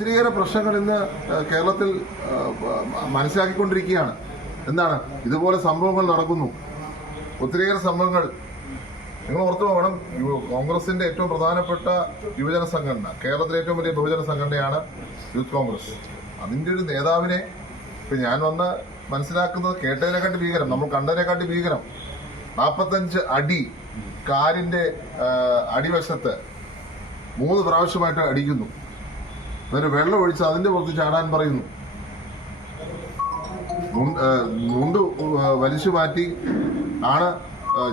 ഒത്തിരിയേറെ പ്രശ്നങ്ങൾ ഇന്ന് കേരളത്തിൽ മനസ്സിലാക്കിക്കൊണ്ടിരിക്കുകയാണ്. എന്താണ്? ഇതുപോലെ സംഭവങ്ങൾ നടക്കുന്നു. ഒത്തിരിയേറെ സംഭവങ്ങൾ. നിങ്ങൾ ഓർത്തു പോകണം കോൺഗ്രസിന്റെ ഏറ്റവും പ്രധാനപ്പെട്ട യുവജന സംഘടന കേരളത്തിലെ ഏറ്റവും വലിയ ബഹുജന സംഘടനയാണ് യൂത്ത് കോൺഗ്രസ്. അതിന്റെ ഒരു നേതാവിനെ ഇപ്പൊ ഞാൻ വന്ന് മനസ്സിലാക്കുന്നത് കേട്ടതിനെക്കാട്ടി ഭീകരം നമ്മൾ കണ്ടതിനെക്കാട്ടി ഭീകരം. നാൽപ്പത്തഞ്ച് അടി കാലിന്റെ ആ, അടിവശത്ത് മൂന്ന് പ്രാവശ്യമായിട്ട് അടിക്കുന്നു. എന്നിട്ട് വെള്ളം ഒഴിച്ച് അതിന്റെ പുറത്ത് ചാടാൻ പറയുന്നു. മുണ്ട് വലിച്ചു മാറ്റി ആണ്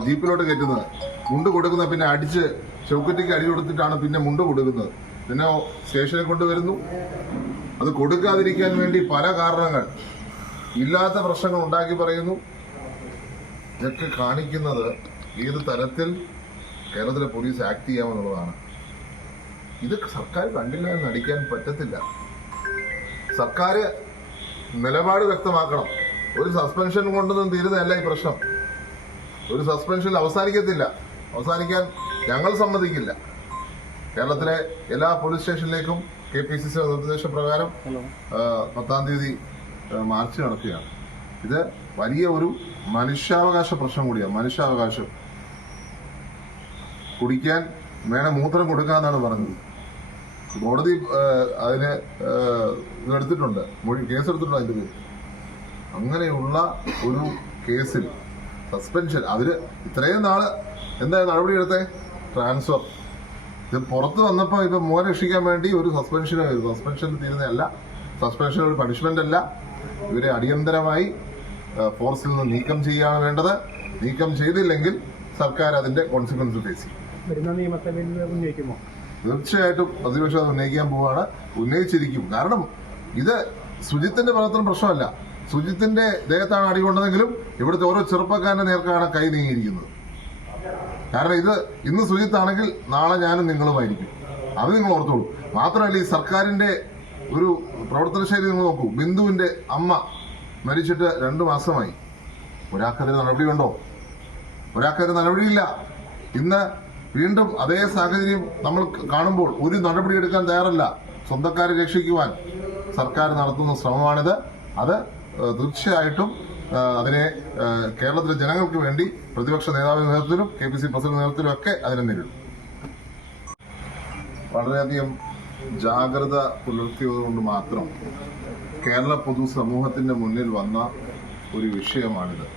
ജീപ്പിലോട്ട് കയറ്റുന്നത്. മുണ്ട് കൊടുക്കുന്ന പിന്നെ അടിച്ച് ചൗക്കറ്റിക്ക് അടി കൊടുത്തിട്ടാണ് പിന്നെ മുണ്ട് കൊടുക്കുന്നത്. പിന്നെ സ്റ്റേഷനിൽ കൊണ്ടുവരുന്നു. അത് കൊടുക്കാതിരിക്കാൻ വേണ്ടി പല കാരണങ്ങൾ ഇല്ലാത്ത പ്രശ്നങ്ങൾ ഉണ്ടാക്കി പറയുന്നു. ഇതൊക്കെ കാണിക്കുന്നത് ഏത് തരത്തിൽ കേരളത്തിലെ പോലീസ് ആക്ട് ചെയ്യാമെന്നുള്ളതാണ്. ഇത് സർക്കാർ കണ്ടില്ല എന്ന് നടിക്കാൻ പറ്റത്തില്ല. സർക്കാർ നിലപാട് വ്യക്തമാക്കണം. ഒരു സസ്പെൻഷൻ കൊണ്ടൊന്നും തീരുന്നതല്ല ഈ പ്രശ്നം. ഒരു സസ്പെൻഷൻ അവസാനിക്കത്തില്ല. അവസാനിക്കാൻ ഞങ്ങൾ സമ്മതിക്കില്ല. കേരളത്തിലെ എല്ലാ പോലീസ് സ്റ്റേഷനിലേക്കും കെ പി സി സി നിർദ്ദേശപ്രകാരം പത്താം തീയതി മാർച്ച് നടക്കുകയാണ്. ഇത് വലിയ ഒരു മനുഷ്യാവകാശ പ്രശ്നം കൂടിയാണ്. മനുഷ്യാവകാശം. കുടിക്കാൻ വേണം മൂത്രം കൊടുക്കാന്നാണ് പറഞ്ഞത്. കോടതി അതിനെ ഇതെടുത്തിട്ടുണ്ട്. മൊഴി കേസെടുത്തിട്ടുണ്ട് അതിന്റെ പേര് അങ്ങനെയുള്ള ഒരു കേസിൽ സസ്പെൻഷൻ അവർ ഇത്രയും നാൾ എന്താ നടപടി എടുത്തേ? ട്രാൻസ്ഫർ. ഇത് പുറത്ത് വന്നപ്പോൾ ഇപ്പൊ മോൻ രക്ഷിക്കാൻ വേണ്ടി ഒരു സസ്പെൻഷൻ സസ്പെൻഷൻ തീരുന്നതല്ല. സസ്പെൻഷൻ ഒരു പണിഷ്മെന്റ് അല്ല. ഇവരെ അടിയന്തരമായി ഫോഴ്സിൽ നിന്ന് നീക്കം ചെയ്യുകയാണ് വേണ്ടത്. നീക്കം ചെയ്തില്ലെങ്കിൽ സർക്കാർ അതിന്റെ കോൺസിക്വൻസ് ഫേസ് ചെയ്യും. വരുന്ന നിയമസഭയിൽ ഉന്നയിക്കുമോ തീർച്ചയായിട്ടും പ്രതിപക്ഷം അത് ഉന്നയിക്കാൻ പോവാണ്. ഉന്നയിച്ചിരിക്കും. കാരണം ഇത് സുജിത്തിന്റെ ഭാഗത്തും പ്രശ്നമല്ല. സുജിത്തിന്റെ ദേഹത്താണ് അടികൊണ്ടതെങ്കിലും ഇവിടുത്തെ ഓരോ ചെറുപ്പക്കാരന്റെ നേർക്കാണ് കൈ നീങ്ങിയിരിക്കുന്നത്. കാരണം ഇത് ഇന്ന് സുജിത്താണെങ്കിൽ നാളെ ഞാനും നിങ്ങളുമായിരിക്കും. അത് നിങ്ങൾ ഓർത്തോളൂ. മാത്രമല്ല ഈ സർക്കാരിന്റെ ഒരു പ്രവർത്തന ശൈലി നിങ്ങൾ നോക്കൂ. ബിന്ദുവിന്റെ അമ്മ മരിച്ചിട്ട് രണ്ടു മാസമായി. ഒരാൾക്കതിന് നടപടിയുണ്ടോ ഒരാൾക്കതിന് നടപടിയില്ല. ഇന്ന് വീണ്ടും അതേ സാഹചര്യം നമ്മൾ കാണുമ്പോൾ ഒരു നടപടി എടുക്കാൻ തയ്യാറല്ല. സ്വന്തക്കാരെ രക്ഷിക്കുവാൻ സർക്കാർ നടത്തുന്ന ശ്രമമാണിത്. അത് തീർച്ചയായിട്ടും അതിനെ കേരളത്തിലെ ജനങ്ങൾക്ക് വേണ്ടി പ്രതിപക്ഷ നേതാവിന്റെ നേതൃത്വത്തിലും കെ പി സി പ്രസിഡന്റ് നേതൃത്വത്തിലും ഒക്കെ അതിനെ നേരിടും. വളരെയധികം ജാഗ്രത പുലർത്തിയതുകൊണ്ട് മാത്രം കേരള പൊതുസമൂഹത്തിന്റെ മുന്നിൽ വന്ന ഒരു വിഷയമാണിത്.